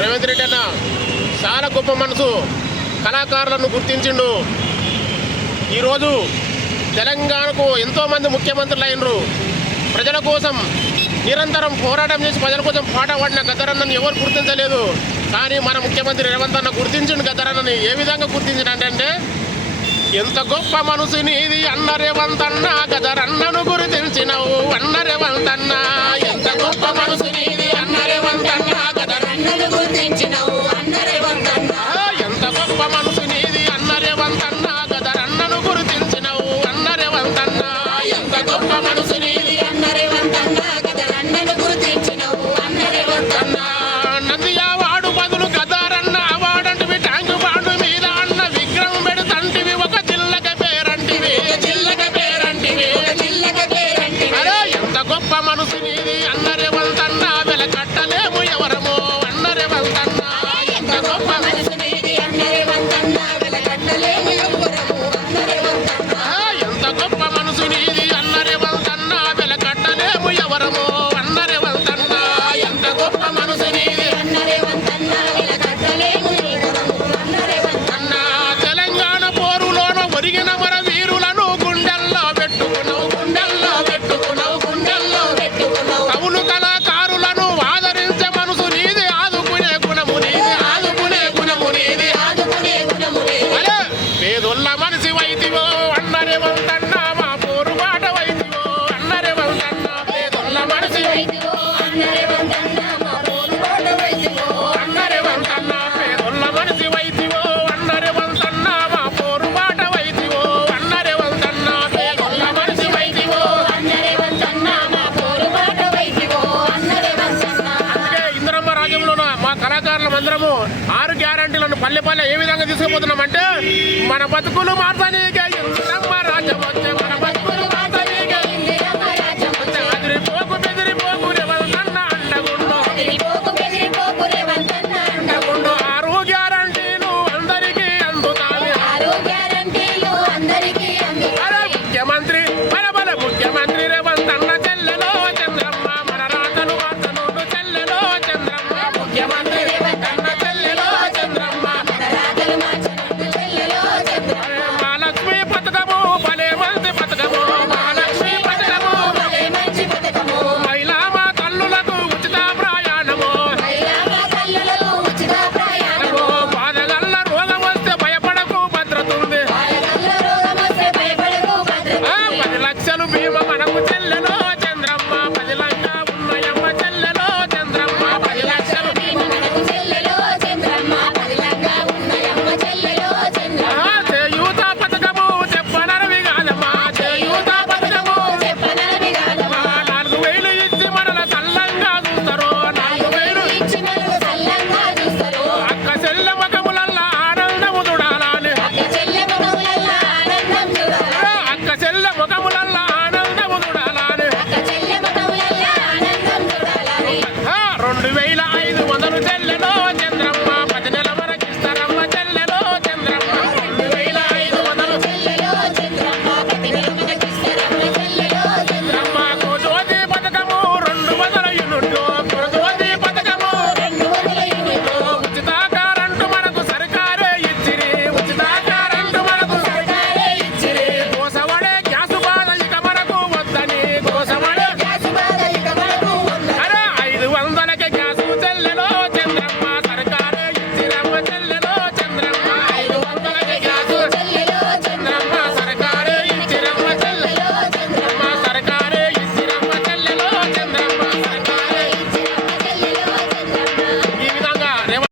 రేవంత్ రెడ్డి అన్న చాలా గొప్ప మనసు, కళాకారులను గుర్తించిండు. ఈరోజు తెలంగాణకు ఎంతోమంది ముఖ్యమంత్రులు అయినరు. ప్రజల కోసం నిరంతరం పోరాటం చేసి ప్రజల కోసం పాట పాడిన గద్దరన్నని ఎవరు గుర్తించలేదు. కానీ మన ముఖ్యమంత్రి రేవంత్ అన్న గుర్తించిండు గద్దరన్నని. ఏ విధంగా గుర్తించినంటే, ఎంత గొప్ప మనసు నీది అన్న రేవంత్ అన్న, గద్దరన్నను గుర్తించినవు అన్న రేవంత్ అన్న. ఎంత గొప్ప మనసు నీది అన్న రేవంత్ అన్న, గద్దరన్నను గుర్తించినవు అన్న రేవంత్ అన్న. ఎంత గొప్ప మనసు నీది అన్న రేవంత్ అన్న, గద్దరన్నను గుర్తించినవు అన్న రేవంత్ అన్న. ఎంత గొప్ప మనసు నీది అన్న రేవంత్ అన్న, గద్దరన్నను గుర్తించినవు అన్న రేవంత్ అన్న. నందియా వాడు బదులు గద్దరన్న అవార్డంటివి, ట్యాంకు బాండు మీద అన్న విగ్రహం పెడుతంటివి, ఒక జిల్లక పేరంటివి, జిల్లక పేరంటివి, జిల్లక పేరంటివి. అరే ఎంత గొప్ప మనసు నీది అన్న రేవంత్ అన్న, వెలకట్టలేము ఎవరమో అన్న రేవంత్ అన్న. ఎంత గొప్ప మనసు నీది అన్న రేవంత్ అన్న, వెలకట్టలేము ఎవరమో అన్న రేవంత్ అన్న. ఎంత గొప్ప మనసు నీది అన్న రేవంత్ అన్న, వెలకట్టలేము ఎవరమో అన్న రేవంత్ అన్న. ఎంత గొప్ప మనసు నీది అన్న రేవంత్ అన్న, వెలకట్టలేము ఎవరమో అన్న రేవంత్ అన్న. తెలంగాణ పోరులోన ఒరిగిన మన వీరులను గుండెల్లో పెట్టుకున్నావు, గుండెల్లో పెట్టుకున్నావు, గుండెల్లో పెట్టుకున్నావు. కవులు కళాకారులను ఆదరించే మనసు నీది, ఆదుకునే గుణము నీది, ఆదుకునే గుణము నీది, ఆదుకునే గుణము నీది. అరే పేదొల్ల మనిషి వైతివో అన్న రేవంత్ అన్న, మా పోరు మాట వైతివో అన్న రేవంత్ అన్న. పేదొల్ల మనిషి వైతివో అన్న రేవంత్ అన్న, మా పోరు మాట వైతివో అన్న రేవంత్ అన్న. పేదొల్ల మనిషి వైతివో అన్న రేవంత్ అన్న, మా పోరు మాట వైతివో అన్న రేవంత్ అన్న. పేదొల్ల మనిషి వైతివో అన్న రేవంత్ అన్న, మా పోరు మాట వైతివో అన్న రేవంత్ అన్న. అందుకే ఇందిరమ్మ రాజ్యంలోన మా కళాకారులం అందరము 6 గ్యారంటీలను పల్లె పల్లె ఏ విధంగా తీసుకుపోతున్నామంటే, మన బతుకులు మార్చనీకే